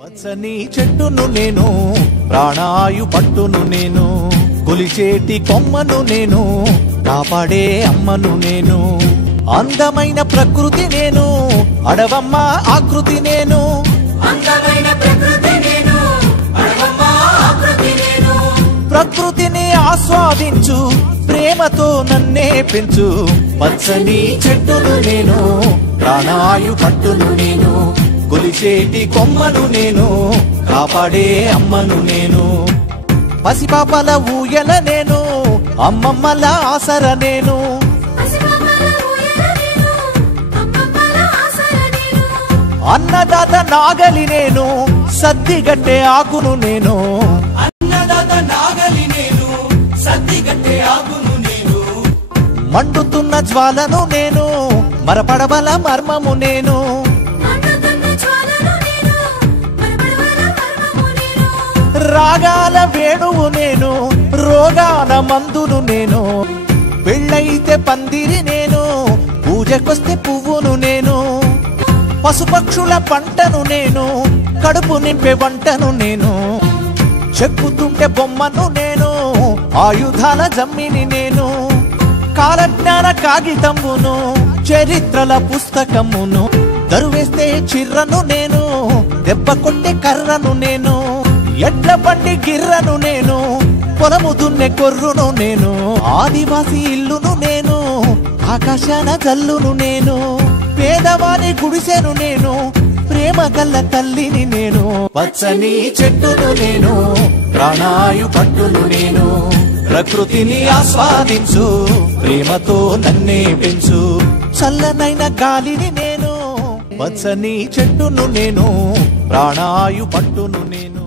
పచ్చని చెట్టును నేను ప్రాణాయు పట్టును నేను కొలిచేటి కొమ్మను నేను కాపాడే అమ్మను నేను అందమైన ప్రకృతి నేను అడవమ్మ ఆకృతి నేను. అందమైన ప్రకృతి నేను అడవమ్మ ఆకృతి నేను. ప్రకృతిని ఆస్వాదించు ప్రేమతో నన్నే పెంచు. పచ్చని చెట్టును నేను ప్రాణాయు పట్టును నేను. కొలిచేటి కొమ్మను నేను కాపాడే అమ్మను నేను. పసిపాపల ఊయల నేను అమ్మమ్మల ఆసర నేను. పసిపాపల ఊయల నేను అమ్మమ్మల ఆసర నేను. అన్నదాత నాగలి నేను సద్దిగట్టే ఆకును నేను. అన్నదాత నాగలి నేను సద్దిగట్టే ఆకును నేను. మండుతున్న జ్వాలను నేను మరపడవల మర్మము నేను. రాగాల వేణువు నేను రోగాల మందును నేను పెళ్ళైతే పందిరి నేను పూజకొస్తే పువ్వును నేను పశుపక్షుల పంటను నేను కడుపు నింపే వంటను నేను చెక్కుతుంటే బొమ్మను నేను ఆయుధాల జమ్మిని నేను కాలజ్ఞాన కాగితమును చరిత్రల పుస్తకమును దరువేస్తే చిర్రను నేను దెబ్బ కొట్టే కర్రను నేను ఎడ్ల బండి గిర్రను నేను పొలము దున్నే కొర్రును నేను ఆదివాసి ఇల్లును నేను ఆకాశాన జల్లును నేను పేదవాని గుడిసెను నేను ప్రేమ గల్ల తల్లిని నేను పచ్చని చెట్టును నేను ప్రాణాయు పట్టును నేను ప్రకృతిని ఆస్వాదించు ప్రేమతో నన్నే పెంచు. చల్లనైన గాలిని నేను పచ్చని చెట్టును నేను ప్రాణాయు పట్టును నేను.